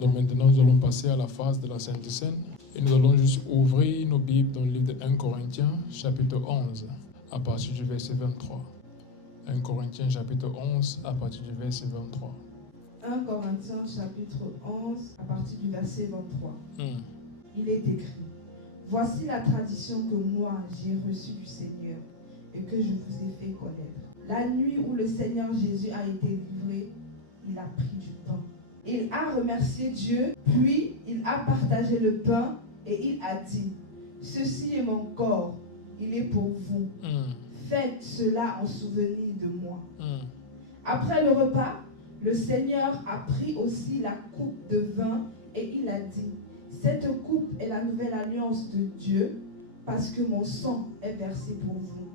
Donc maintenant, nous allons passer à la phase de la Sainte Seine. Et nous allons juste ouvrir nos Bibles dans le livre de 1 Corinthiens, chapitre 11, à partir du verset 23. 1 Corinthiens, chapitre 11, à partir du verset 23. 1 Corinthiens, chapitre 11, à partir du verset 23. Il est écrit: Voici la tradition que moi j'ai reçue du Seigneur et que je vous ai fait connaître. La nuit où le Seigneur Jésus a été livré, il a pris du pain. Il a remercié Dieu, puis il a partagé le pain et il a dit: Ceci est mon corps, il est pour vous. Faites cela en souvenir de moi. Après le repas, le Seigneur a pris aussi la coupe de vin et il a dit: Cette coupe est la nouvelle alliance de Dieu, parce que mon sang est versé pour vous.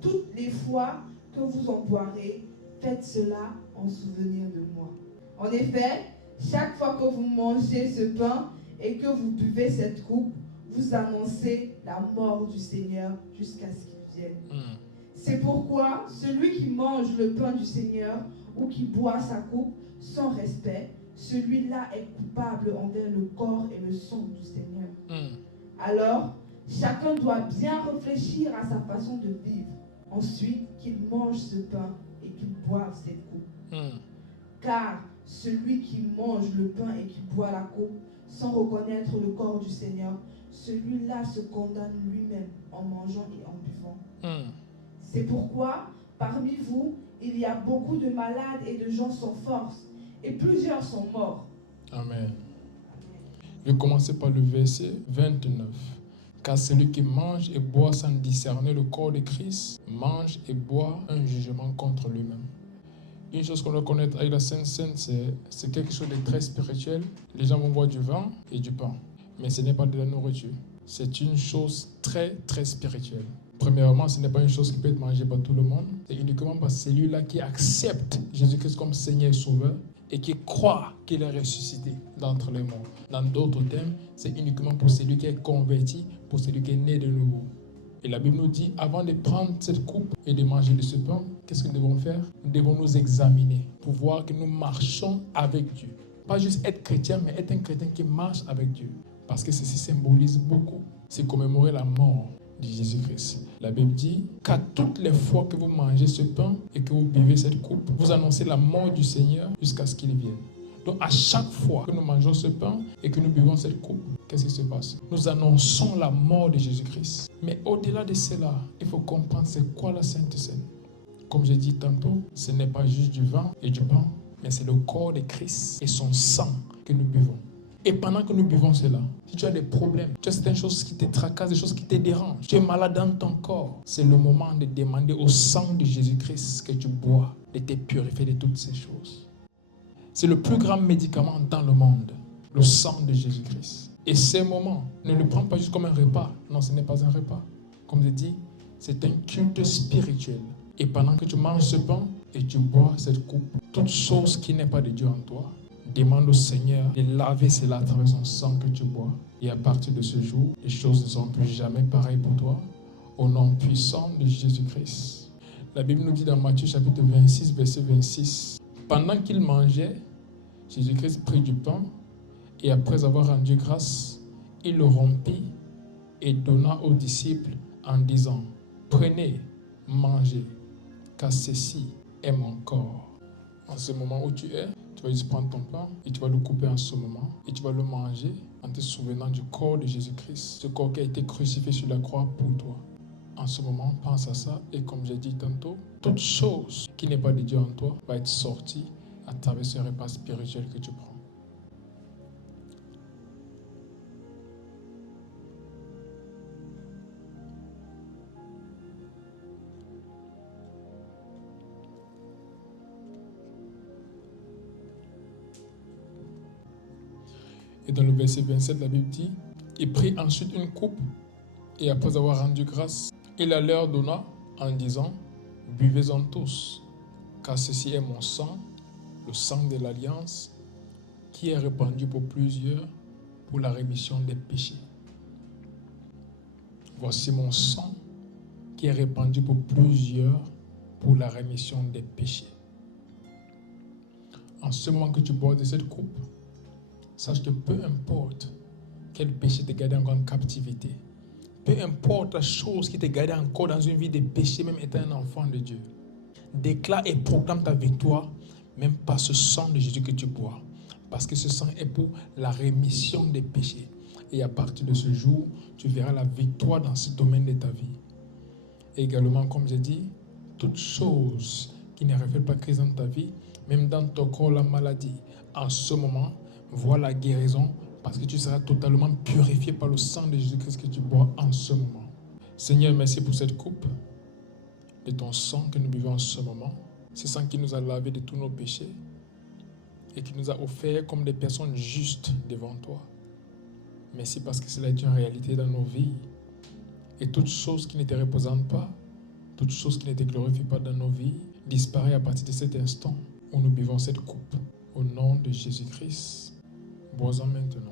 Toutes les fois que vous en boirez, faites cela en souvenir de moi. En effet, chaque fois que vous mangez ce pain et que vous buvez cette coupe, vous annoncez la mort du Seigneur jusqu'à ce qu'il vienne. C'est pourquoi celui qui mange le pain du Seigneur ou qui boit sa coupe sans respect, celui-là est coupable envers le corps et le sang du Seigneur. Alors, chacun doit bien réfléchir à sa façon de vivre. Ensuite, qu'il mange ce pain et qu'il boive cette coupe. Car celui qui mange le pain et qui boit la coupe sans reconnaître le corps du Seigneur, celui-là se condamne lui-même en mangeant et en buvant. C'est pourquoi, parmi vous, il y a beaucoup de malades et de gens sans force, et plusieurs sont morts. Amen. Je vais commencer par le verset 29. Car celui qui mange et boit sans discerner le corps de Christ, mange et boit un jugement contre lui-même. Une chose qu'on doit connaître avec la Sainte Seine, c'est quelque chose de très spirituel. Les gens vont boire du vin et du pain, mais ce n'est pas de la nourriture. C'est une chose très, très spirituelle. Premièrement, ce n'est pas une chose qui peut être mangée par tout le monde. C'est uniquement par celui-là qui accepte Jésus-Christ comme Seigneur et Sauveur et qui croit qu'il est ressuscité d'entre les morts. Dans d'autres termes, c'est uniquement pour celui qui est converti, pour celui qui est né de nouveau. Et la Bible nous dit, avant de prendre cette coupe et de manger de ce pain, qu'est-ce que nous devons faire? Nous devons nous examiner pour voir que nous marchons avec Dieu. Pas juste être chrétien, mais être un chrétien qui marche avec Dieu. Parce que ceci symbolise beaucoup. C'est commémorer la mort de Jésus-Christ. La Bible dit qu'à toutes les fois que vous mangez ce pain et que vous buvez cette coupe, vous annoncez la mort du Seigneur jusqu'à ce qu'il vienne. Donc à chaque fois que nous mangeons ce pain et que nous buvons cette coupe, qu'est-ce qui se passe? Nous annonçons la mort de Jésus-Christ. Mais au-delà de cela, il faut comprendre c'est quoi la Sainte Seine. Comme j'ai dit tantôt, ce n'est pas juste du vin et du pain, mais c'est le corps de Christ et son sang que nous buvons. Et pendant que nous buvons cela, si tu as des problèmes, tu as certaines choses qui te tracassent, des choses qui te dérangent, tu es malade dans ton corps, c'est le moment de demander au sang de Jésus-Christ que tu bois, de te purifier de toutes ces choses. C'est le plus grand médicament dans le monde, le sang de Jésus-Christ. Et ces moments, ne le prends pas juste comme un repas. Non, ce n'est pas un repas. Comme je dis, c'est un culte spirituel. Et pendant que tu manges ce pain et tu bois cette coupe, toute chose qui n'est pas de Dieu en toi, demande au Seigneur de laver cela à travers son sang que tu bois. Et à partir de ce jour, les choses ne seront plus jamais pareilles pour toi. Au nom puissant de Jésus-Christ. La Bible nous dit dans Matthieu chapitre 26, verset 26, pendant qu'il mangeait, Jésus-Christ prit du pain et après avoir rendu grâce, il le rompit et donna aux disciples en disant: Prenez, mangez, car ceci est mon corps. En ce moment où tu es, tu vas juste prendre ton pain et tu vas le couper en ce moment et tu vas le manger en te souvenant du corps de Jésus-Christ, ce corps qui a été crucifié sur la croix pour toi. En ce moment, pense à ça et comme j'ai dit tantôt, toute chose qui n'est pas de Dieu en toi va être sortie à travers ce repas spirituel que tu prends. Et dans le verset 27, la Bible dit, il prit ensuite une coupe et après avoir rendu grâce, il la leur donna en disant, buvez-en tous, car ceci est mon sang, le sang de l'alliance, qui est répandu pour plusieurs pour la rémission des péchés. Voici mon sang qui est répandu pour plusieurs pour la rémission des péchés. En ce moment que tu bois de cette coupe, sache que peu importe quel péché te garde encore en captivité, peu importe la chose qui te garde encore dans une vie de péché, même étant un enfant de Dieu, déclare et proclame ta victoire, même par ce sang de Jésus que tu bois. Parce que ce sang est pour la rémission des péchés. Et à partir de ce jour, tu verras la victoire dans ce domaine de ta vie. Et également, comme j'ai dit, toute chose qui ne reflète pas Christ dans ta vie, même dans ton corps, la maladie, en ce moment, vois la guérison parce que tu seras totalement purifié par le sang de Jésus-Christ que tu bois en ce moment. Seigneur, merci pour cette coupe de ton sang que nous buvons en ce moment. Ce sang qui nous a lavé de tous nos péchés et qui nous a offert comme des personnes justes devant toi. Merci parce que cela est une réalité dans nos vies. Et toute chose qui ne te représente pas, toute chose qui ne te glorifie pas dans nos vies, disparaît à partir de cet instant où nous buvons cette coupe. Au nom de Jésus-Christ, bois-en maintenant.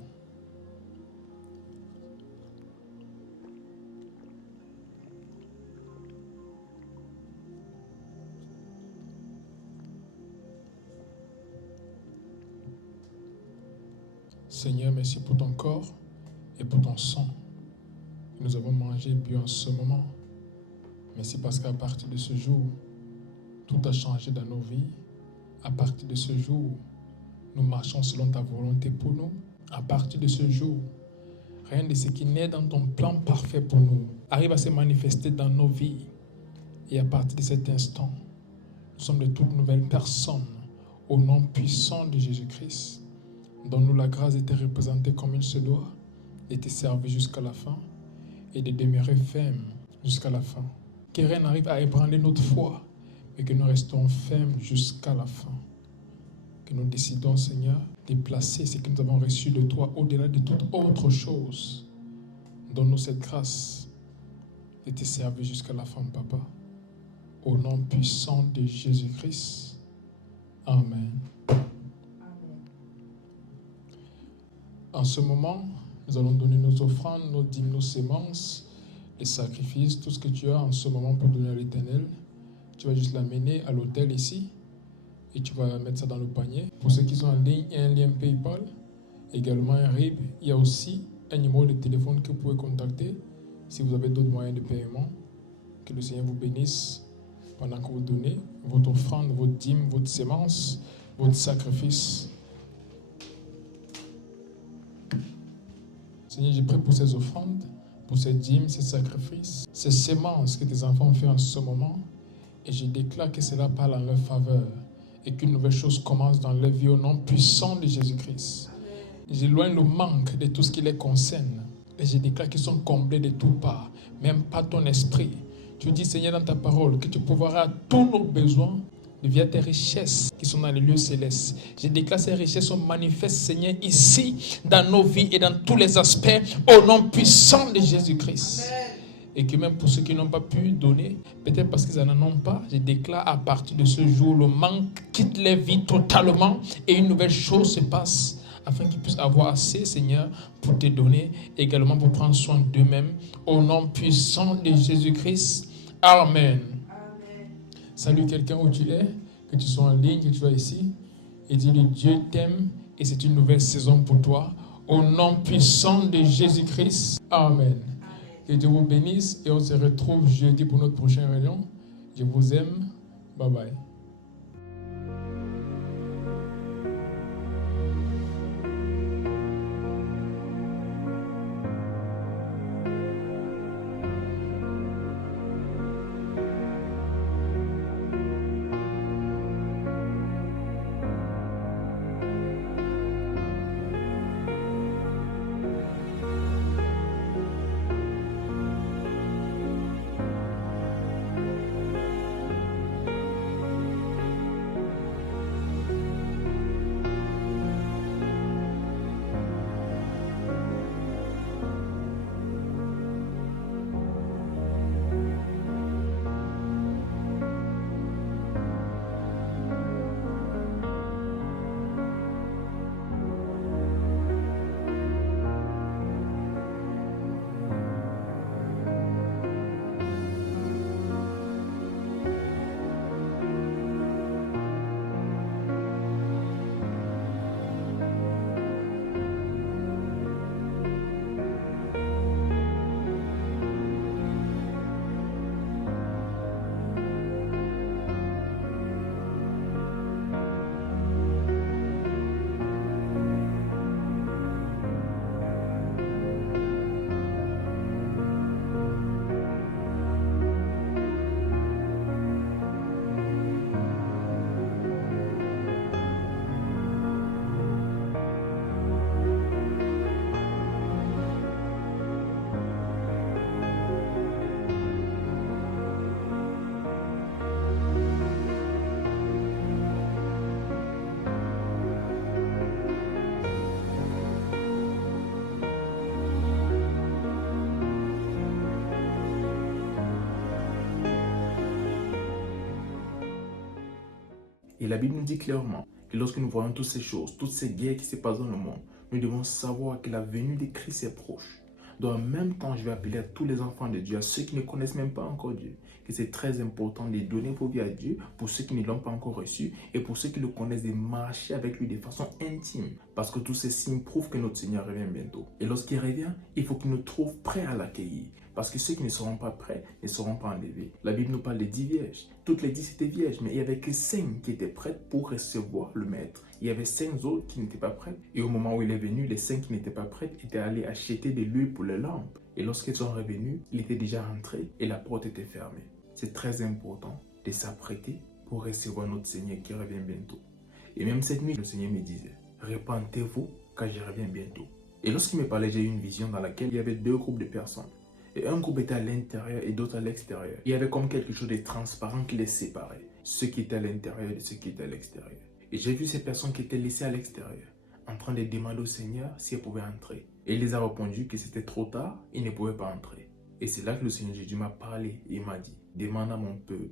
Seigneur, merci pour ton corps et pour ton sang que nous avons mangé et bu en ce moment. Merci parce qu'à partir de ce jour, tout a changé dans nos vies. À partir de ce jour, nous marchons selon ta volonté pour nous. À partir de ce jour, rien de ce qui naît dans ton plan parfait pour nous arrive à se manifester dans nos vies. Et à partir de cet instant, nous sommes de toutes nouvelles personnes au nom puissant de Jésus-Christ. Donne-nous la grâce de te représenter comme il se doit, de te servir jusqu'à la fin et de demeurer ferme jusqu'à la fin. Que rien n'arrive à ébranler notre foi, mais que nous restons fermes jusqu'à la fin. Que nous décidons, Seigneur, de placer ce que nous avons reçu de toi au-delà de toute autre chose. Donne-nous cette grâce de te servir jusqu'à la fin, Papa. Au nom puissant de Jésus-Christ. Amen. En ce moment, nous allons donner nos offrandes, nos dîmes, nos sémences, les sacrifices, tout ce que tu as en ce moment pour donner à l'Éternel. Tu vas juste l'amener à l'autel ici et tu vas mettre ça dans le panier. Pour ceux qui sont en ligne, il y a un lien PayPal, également un RIB. Il y a aussi un numéro de téléphone que vous pouvez contacter si vous avez d'autres moyens de paiement. Que le Seigneur vous bénisse pendant que vous donnez votre offrande, votre dîme, votre sémence, votre sacrifice. Seigneur, je prie pour ces offrandes, pour ces dîmes, ces sacrifices, ces sémences que tes enfants ont fait en ce moment. Et je déclare que cela parle en leur faveur et qu'une nouvelle chose commence dans leur vie au nom puissant de Jésus-Christ. J'éloigne le manque de tout ce qui les concerne. Et je déclare qu'ils sont comblés de toutes parts, même par ton esprit. Tu dis, Seigneur, dans ta parole, que tu pourvoiras tous nos besoins via tes richesses qui sont dans les lieux célestes. Je déclare ces richesses sont manifestes, Seigneur, ici, dans nos vies et dans tous les aspects, au nom puissant de Jésus-Christ. Amen. Et que même pour ceux qui n'ont pas pu donner, peut-être parce qu'ils n'en ont pas, je déclare à partir de ce jour, le manque quitte les vies totalement et une nouvelle chose se passe afin qu'ils puissent avoir assez, Seigneur, pour te donner, également pour prendre soin d'eux-mêmes, au nom puissant de Jésus-Christ. Amen. Salut quelqu'un où tu es, que tu sois en ligne, que tu sois ici, et dis-lui, Dieu t'aime et c'est une nouvelle saison pour toi. Au nom puissant de Jésus-Christ. Amen. Que Dieu vous bénisse et on se retrouve jeudi pour notre prochaine réunion. Je vous aime. Bye bye. Et la Bible nous dit clairement que lorsque nous voyons toutes ces choses, toutes ces guerres qui se passent dans le monde, nous devons savoir que la venue de Christ est proche. Donc en même temps, je vais appeler à tous les enfants de Dieu, à ceux qui ne connaissent même pas encore Dieu, que c'est très important de donner vos vies à Dieu pour ceux qui ne l'ont pas encore reçu et pour ceux qui le connaissent, de marcher avec lui de façon intime. Parce que tous ces signes prouvent que notre Seigneur revient bientôt. Et lorsqu'il revient, il faut qu'il nous trouve prêts à l'accueillir. Parce que ceux qui ne seront pas prêts ne seront pas enlevés. La Bible nous parle de 10 vierges. Toutes les 10 étaient vierges, mais il n'y avait que 5 qui étaient prêtes pour recevoir le maître. Il y avait 5 autres qui n'étaient pas prêtes. Et au moment où il est venu, les 5 qui n'étaient pas prêtes étaient allés acheter de l'huile pour les lampes. Et lorsqu'ils sont revenus, il était déjà rentré et la porte était fermée. C'est très important de s'apprêter pour recevoir notre Seigneur qui revient bientôt. Et même cette nuit, le Seigneur me disait, repentez-vous car je reviens bientôt. Et lorsqu'il me parlait, j'ai eu une vision dans laquelle il y avait 2 groupes de personnes. Et un groupe était à l'intérieur et d'autres à l'extérieur. Il y avait comme quelque chose de transparent qui les séparait. Ceux qui étaient à l'intérieur et ceux qui étaient à l'extérieur. Et j'ai vu ces personnes qui étaient laissées à l'extérieur, en train de demander au Seigneur si elles pouvaient entrer. Et il les a répondu que c'était trop tard, ils ne pouvaient pas entrer. Et c'est là que le Seigneur Jésus m'a parlé et m'a dit, demande à mon peuple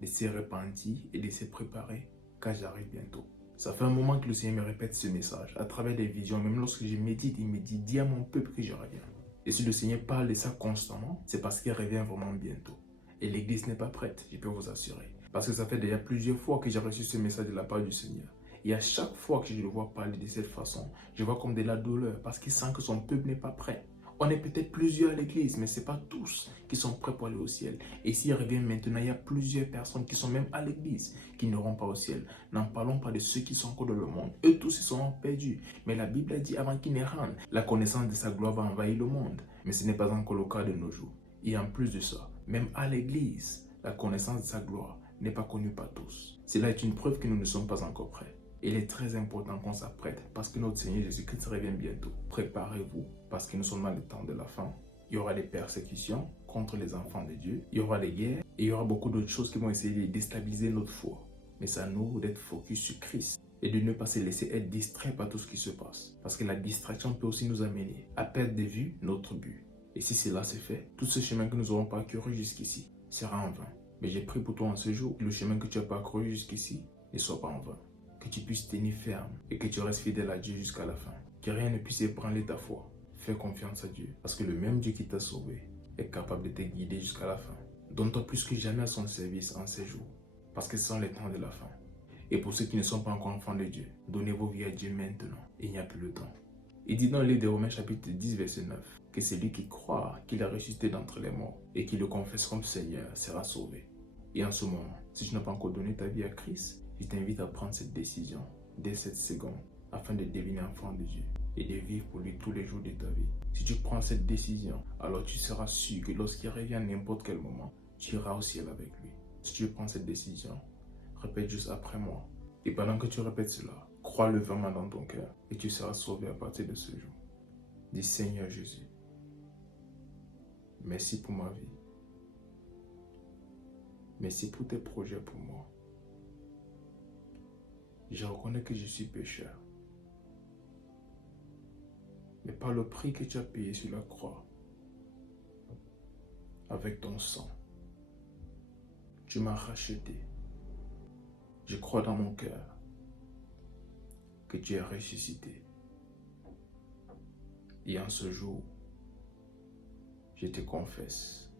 de se repentir et de se préparer, car j'arrive bientôt. Ça fait un moment que le Seigneur me répète ce message, à travers des visions, même lorsque je médite, il me dit, dis à mon peuple que je reviens. Et si le Seigneur parle de ça constamment, c'est parce qu'il revient vraiment bientôt. Et l'église n'est pas prête, je peux vous assurer. Parce que ça fait déjà plusieurs fois que j'ai reçu ce message de la part du Seigneur. Et à chaque fois que je le vois parler de cette façon, je vois comme de la douleur parce qu'il sent que son peuple n'est pas prêt. On est peut-être plusieurs à l'église, mais ce n'est pas tous qui sont prêts pour aller au ciel. Et s'il revient maintenant, il y a plusieurs personnes qui sont même à l'église qui n'iront pas au ciel. N'en parlons pas de ceux qui sont encore dans le monde. Eux tous, ils seront perdus. Mais la Bible a dit avant qu'ils ne rentrent, la connaissance de sa gloire va envahir le monde. Mais ce n'est pas encore le cas de nos jours. Et en plus de ça, même à l'église, la connaissance de sa gloire n'est pas connue par tous. Cela est une preuve que nous ne sommes pas encore prêts. Il est très important qu'on s'apprête parce que notre Seigneur Jésus-Christ revient bientôt. Préparez-vous parce que nous sommes dans le temps de la fin. Il y aura des persécutions contre les enfants de Dieu. Il y aura des guerres et il y aura beaucoup d'autres choses qui vont essayer de déstabiliser notre foi. Mais c'est à nous d'être focus sur Christ et de ne pas se laisser être distrait par tout ce qui se passe. Parce que la distraction peut aussi nous amener à perdre de vue notre but. Et si cela se fait, tout ce chemin que nous aurons parcouru jusqu'ici sera en vain. Mais j'ai prié pour toi en ce jour que le chemin que tu as parcouru jusqu'ici ne soit pas en vain. Que tu puisses tenir ferme et que tu restes fidèle à Dieu jusqu'à la fin. Que rien ne puisse ébranler ta foi. Fais confiance à Dieu parce que le même Dieu qui t'a sauvé est capable de te guider jusqu'à la fin. Donne-toi plus que jamais à son service en ces jours parce que ce sont les temps de la fin. Et pour ceux qui ne sont pas encore enfants de Dieu, donnez vos vies à Dieu maintenant. Il n'y a plus le temps. Il dit dans le livre de Romains chapitre 10 verset 9 que celui qui croit qu'il a ressuscité d'entre les morts et qui le confesse comme Seigneur sera sauvé. Et en ce moment, si tu n'as pas encore donné ta vie à Christ, je t'invite à prendre cette décision dès cette seconde afin de devenir enfant de Dieu et de vivre pour lui tous les jours de ta vie. Si tu prends cette décision, alors tu seras sûr que lorsqu'il revient à n'importe quel moment, tu iras au ciel avec lui. Si tu prends cette décision, répète juste après moi. Et pendant que tu répètes cela, crois-le vraiment dans ton cœur et tu seras sauvé à partir de ce jour. Dis Seigneur Jésus, merci pour ma vie. Merci pour tes projets pour moi. Je reconnais que je suis pécheur. Mais par le prix que tu as payé sur la croix, avec ton sang, tu m'as racheté. Je crois dans mon cœur que tu es ressuscité. Et en ce jour, je te confesse,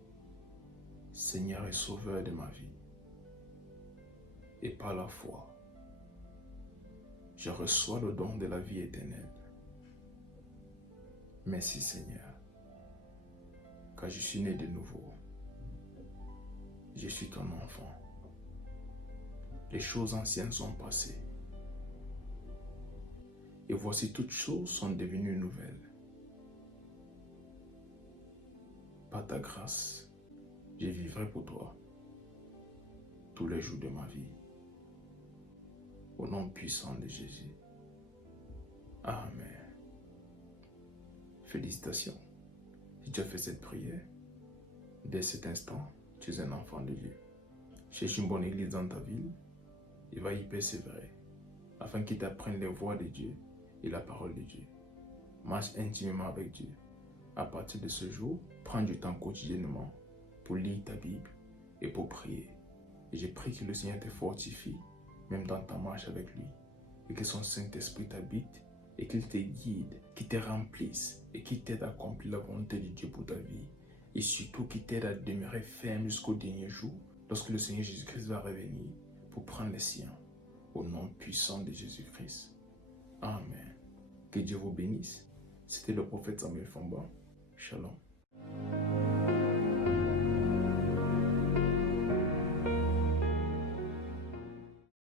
Seigneur et Sauveur de ma vie. Et par la foi, je reçois le don de la vie éternelle. Merci Seigneur, car je suis né de nouveau. Je suis ton enfant. Les choses anciennes sont passées. Et voici toutes choses sont devenues nouvelles. Par ta grâce, je vivrai pour toi tous les jours de ma vie. Au nom puissant de Jésus. Amen. Félicitations. Si tu as fait cette prière, dès cet instant, tu es un enfant de Dieu. Cherche une bonne église dans ta ville et va y persévérer afin qu'il t'apprenne les voies de Dieu et la parole de Dieu. Marche intimement avec Dieu. À partir de ce jour, prends du temps quotidiennement pour lire ta Bible et pour prier. Et je prie que le Seigneur te fortifie, même dans ta marche avec lui. Et que son Saint-Esprit t'habite et qu'il te guide, qu'il te remplisse et qu'il t'aide à accomplir la volonté de Dieu pour ta vie. Et surtout qu'il t'aide à demeurer ferme jusqu'au dernier jour, lorsque le Seigneur Jésus-Christ va revenir pour prendre les siens. Au nom puissant de Jésus-Christ. Amen. Que Dieu vous bénisse. C'était le prophète Samuel Famba. Shalom.